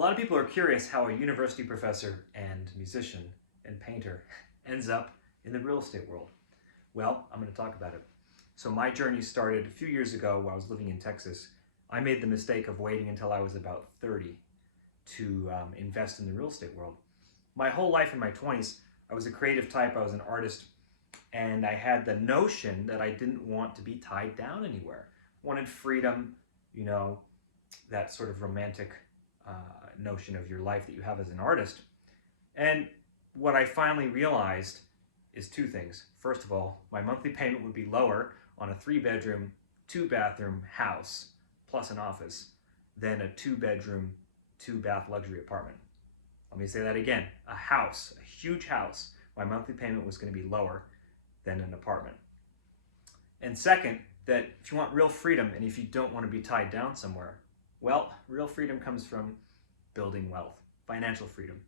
A lot of people are curious how a university professor and musician and painter ends up in the real estate world. Well, I'm going to talk about it. So my journey started a few years ago when I was living in Texas. I made the mistake of waiting until I was about 30 to invest in the real estate world. My whole life in my 20s, I was a creative type, I was an artist, and I had the notion that I didn't want to be tied down anywhere. Wanted freedom, you know, that sort of romantic notion of your life that you have as an artist. And what I finally realized is two things. First of all, my monthly payment would be lower on a 3-bedroom, 2-bathroom house plus an office than a 2-bedroom, 2-bath luxury apartment. Let me say that again. A house, a huge house, my monthly payment was going to be lower than an apartment. And second, that if you want real freedom and if you don't want to be tied down somewhere, well, real freedom comes from building wealth, financial freedom.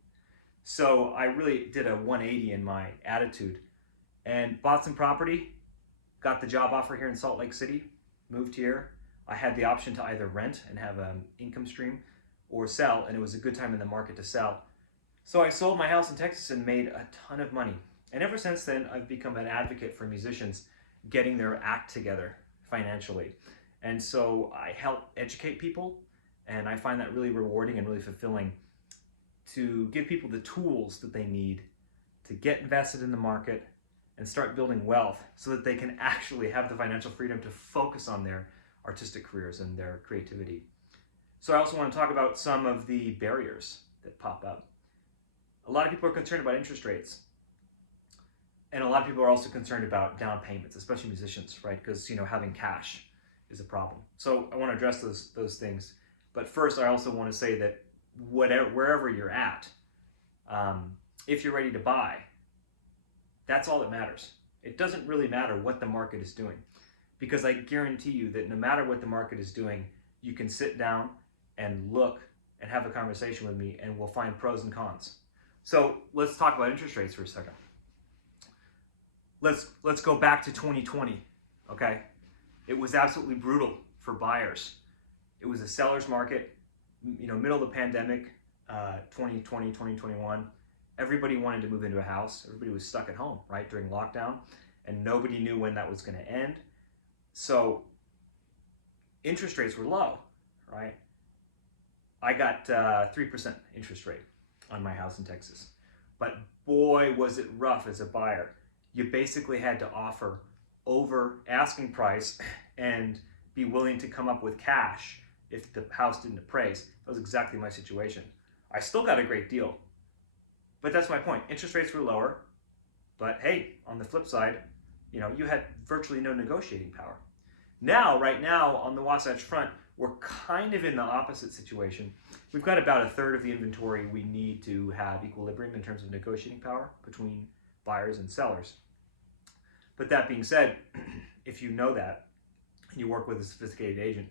So I really did a 180 in my attitude and bought some property, got the job offer here in Salt Lake City, moved here. I had the option to either rent and have an income stream or sell, and it was a good time in the market to sell. So I sold my house in Texas and made a ton of money. And ever since then, I've become an advocate for musicians getting their act together financially. And so I help educate people, and I find that really rewarding and really fulfilling to give people the tools that they need to get invested in the market and start building wealth so that they can actually have the financial freedom to focus on their artistic careers and their creativity. So I also want to talk about some of the barriers that pop up. A lot of people are concerned about interest rates. And a lot of people are also concerned about down payments, especially musicians, right? Because, having cash is a problem. So I want to address those things. But first, I also want to say that wherever you're at, if you're ready to buy, that's all that matters. It doesn't really matter what the market is doing, because I guarantee you that no matter what the market is doing, you can sit down and look and have a conversation with me, and we'll find pros and cons. So let's talk about interest rates for a second. Let's go back to 2020, okay? It was absolutely brutal for buyers. It was a seller's market, middle of the pandemic, 2020, 2021. Everybody wanted to move into a house. Everybody was stuck at home, right, during lockdown, and nobody knew when that was going to end. So interest rates were low, right? I got 3% interest rate on my house in Texas. But boy, was it rough as a buyer. You basically had to offer over asking price and be willing to come up with cash if the house didn't appraise. That was exactly my situation. I still got a great deal, but that's my point. Interest rates were lower, but hey, on the flip side, you had virtually no negotiating power. Right now, on the Wasatch Front, we're kind of in the opposite situation. We've got about a third of the inventory we need to have equilibrium in terms of negotiating power between buyers and sellers. But that being said, if you know that and you work with a sophisticated agent,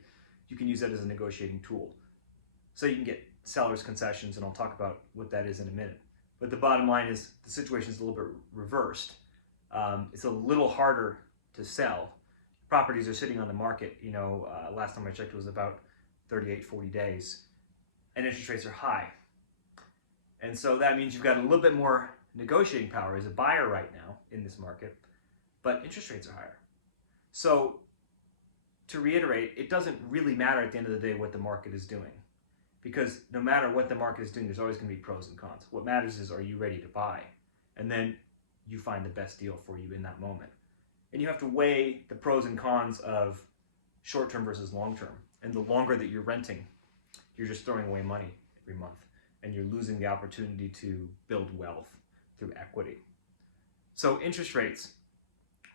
you can use that as a negotiating tool. So you can get seller's concessions, and I'll talk about what that is in a minute. But the bottom line is the situation is a little bit reversed. It's a little harder to sell. Properties are sitting on the market, last time I checked it was about 38, 40 days, and interest rates are high. And so that means you've got a little bit more negotiating power as a buyer right now in this market, but interest rates are higher. So to reiterate, it doesn't really matter at the end of the day what the market is doing, because no matter what the market is doing, there's always going to be pros and cons. What matters is, are you ready to buy? And then you find the best deal for you in that moment. And you have to weigh the pros and cons of short-term versus long-term. And the longer that you're renting, you're just throwing away money every month, and you're losing the opportunity to build wealth through equity. So interest rates,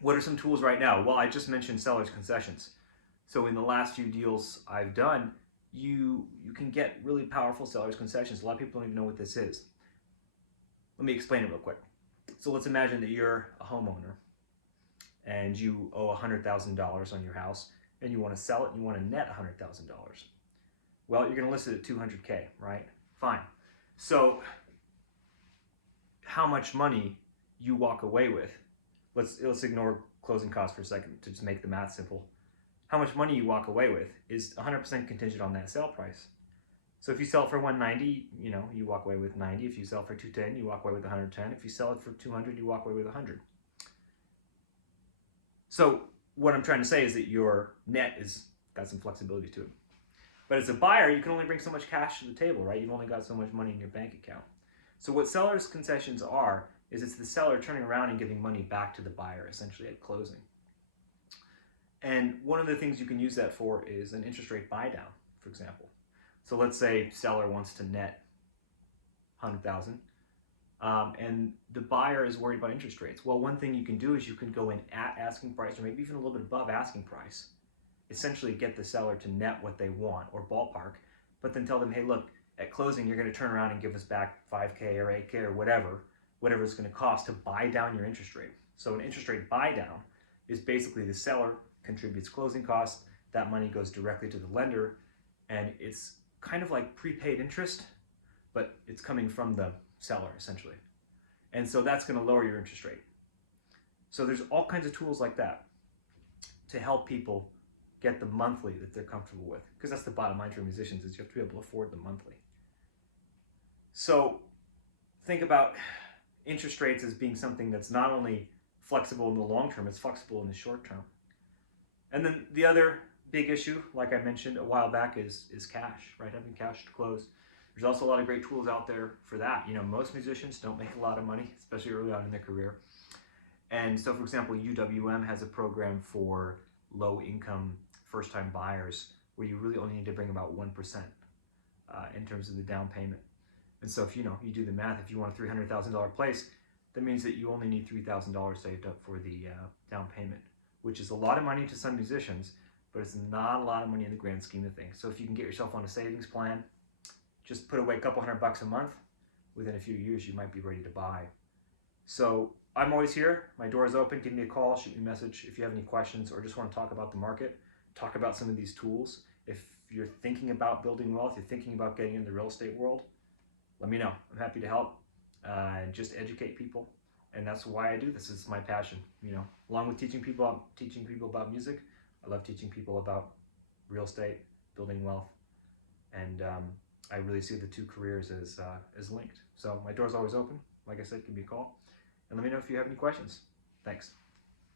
what are some tools right now? Well, I just mentioned seller's concessions. So in the last few deals I've done, you can get really powerful seller's concessions. A lot of people don't even know what this is. Let me explain it real quick. So let's imagine that you're a homeowner and you owe $100,000 on your house, and you want to sell it and you want to net $100,000. Well, you're going to list it at $200K, right? Fine. So how much money you walk away with, let's ignore closing costs for a second to just make the math simple. How much money you walk away with is 100% contingent on that sale price. So if you sell for 190, you walk away with 90. If you sell for 210, you walk away with 110. If you sell it for 200, you walk away with 100. So what I'm trying to say is that your net is got some flexibility to it. But as a buyer, you can only bring so much cash to the table, right? You've only got so much money in your bank account. So what sellers' concessions are is it's the seller turning around and giving money back to the buyer, essentially at closing. And one of the things you can use that for is an interest rate buy down, for example. So let's say seller wants to net 100,000, and the buyer is worried about interest rates. Well, one thing you can do is you can go in at asking price, or maybe even a little bit above asking price, essentially get the seller to net what they want or ballpark, but then tell them, hey, look, at closing, you're going to turn around and give us back 5K or 8K or whatever it's going to cost to buy down your interest rate. So an interest rate buy down is basically the seller contributes closing costs, that money goes directly to the lender, and it's kind of like prepaid interest, but it's coming from the seller essentially. And so that's going to lower your interest rate. So there's all kinds of tools like that to help people get the monthly that they're comfortable with, because that's the bottom line for musicians, is you have to be able to afford the monthly. So think about interest rates as being something that's not only flexible in the long term, it's flexible in the short term. And then the other big issue, like I mentioned a while back, is cash, right? Having cash to close. There's also a lot of great tools out there for that. Most musicians don't make a lot of money, especially early on in their career. And so, for example, UWM has a program for low-income first-time buyers where you really only need to bring about 1% in terms of the down payment. And so if you do the math, if you want a $300,000 place, that means that you only need $3,000 saved up for the down payment, which is a lot of money to some musicians, but it's not a lot of money in the grand scheme of things. So if you can get yourself on a savings plan, just put away a couple $100 a month, within a few years you might be ready to buy. So I'm always here. My door is open. Give me a call, shoot me a message if you have any questions or just want to talk about the market, talk about some of these tools. If you're thinking about building wealth, you're thinking about getting into the real estate world, let me know. I'm happy to help and just educate people. And that's why I do this. It's my passion. Along with teaching people about music, I love teaching people about real estate, building wealth, and I really see the two careers as linked. So my door's always open. Like I said, give me a call and let me know if you have any questions. Thanks.